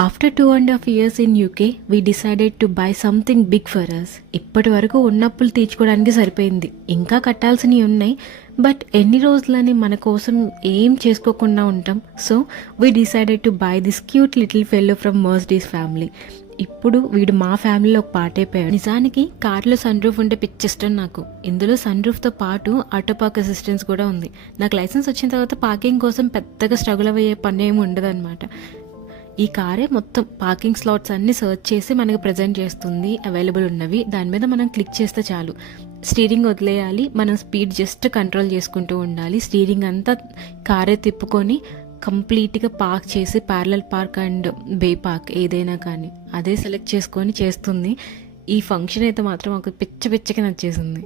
After 2.5 years in UK, we decided to buy something big for us. ఇప్పటి వరకు ఉన్న అప్పులు తీర్చుకోవడానికి సరిపోయింది. ఇంకా కట్టాల్సినవి ఉన్నాయి. బట్ ఎన్ని రోజులని మన కోసం ఏం చేసుకోకుండా ఉంటాం. So we decided to buy this cute little fellow from Mercedes family. ఇప్పుడు వీడు మా ఫ్యామిలీలో ఒక పార్ట్ అయిపోయాడు. నిజానికి కార్లో సన్ రూఫ్ ఉంటే పిచ్చిష్టం నాకు. ఇందులో సన్ రూఫ్తో పాటు ఆటో పార్క్ అసిస్టెన్స్ కూడా ఉంది. నాకు లైసెన్స్ వచ్చిన తర్వాత పార్కింగ్ కోసం పెద్దగా స్ట్రగుల్ అయ్యే పని ఏమి ఉండదన్నమాట. ఈ కారే మొత్తం పార్కింగ్ స్లాట్స్ అన్ని సర్చ్ చేసి మనకు ప్రజెంట్ చేస్తుంది అవైలబుల్ ఉన్నవి. దాని మీద మనం క్లిక్ చేస్తే చాలు. స్టీరింగ్ వదిలేయాలి, మనం స్పీడ్ జస్ట్ కంట్రోల్ చేసుకుంటూ ఉండాలి. స్టీరింగ్ అంతా కారే తిప్పుకొని కంప్లీట్గా పార్క్ చేసి parallel park and bay park ఏదైనా కానీ అదే సెలెక్ట్ చేసుకొని చేస్తుంది. ఈ ఫంక్షన్ అయితే మాత్రం ఒక పిచ్చకి నచ్చేసింది.